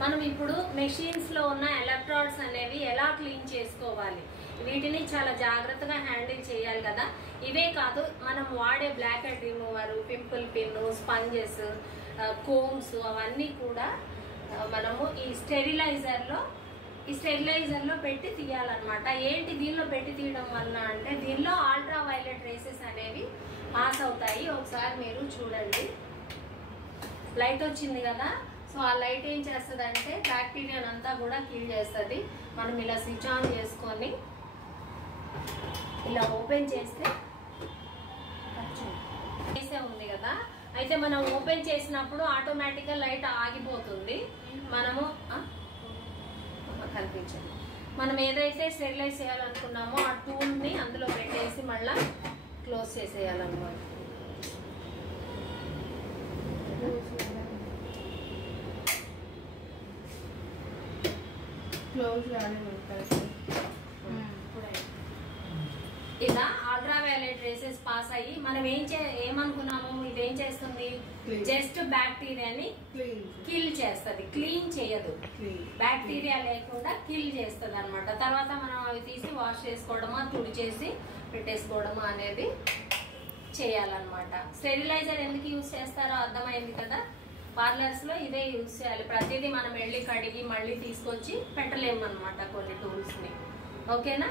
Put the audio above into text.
మనం ఇప్పుడు మెషిన్స్ లో ఉన్న ఎలక్ట్రాడ్స్ అనేవి ఎలా క్లీన్ చేసుకోవాలి, వీటిని చాలా జాగ్రత్తగా హ్యాండిల్ చేయాలి కదా. ఇవే కాదు, మనం వాడే blackhead remover, pimple pin, sponges, combs అవన్నీ కూడా మనము ఈ స్టెరిలైజర్ లో పెట్టి తీయాలన్నమాట. ఏంటి దీనిలో పెట్టి తీయడం వల్ల అంటే, దీనిలో అల్ట్రా వైలెట్ రేసెస్ అనేవి పాస్ అవుతాయి. ఒకసారి మీరు చూడండి, లైట్ వచ్చింది కదా. సో ఆ లైట్ ఏం చేస్తుంది అంటే బ్యాక్టీరియాని అంతా కూడా కిల్ చేస్తుంది. మనం ఇలా స్విచ్ ఆన్ చేసుకొని ఇలా ఓపెన్ చేస్తే ఉంది కదా. అయితే మనం ఓపెన్ చేసినప్పుడు ఆటోమేటిక్ గా లైట్ ఆగిపోతుంది. మనము కనిపించండి, మనం ఏదైతే స్టెరిలైజ్ చేయాలనుకున్నామో ఆ టూల్ ని అందులో పెట్టేసి మళ్ళా క్లోజ్ చేసేయాలన్నమాట. ఇలా అల్ట్రా వైలెట్ రేసెస్ పాస్ అయ్యి మనం ఏమనుకున్నాము, ఇదేం చేస్తుంది, జస్ట్ బ్యాక్టీరియాని కిల్ చేస్తుంది, క్లీన్ చేయదు. బ్యాక్టీరియా లేకుండా కిల్ చేస్తుంది అనమాట. తర్వాత మనం అవి తీసి వాష్ చేసుకోవడమా, తుడిచేసి పెట్టేసుకోవడమా అనేది చేయాలన్నమాట. స్టెరిలైజర్ ఎందుకు యూజ్ చేస్తారో అర్థమైంది కదా. పార్లర్స్ లో ఇదే యూజ్ చేయాలి. ప్రతిదీ మనం వెళ్ళి కడిగి మళ్ళీ తీసుకొచ్చి పెట్టలేము అనమాట కొన్ని టూల్స్ ని. ఓకేనా?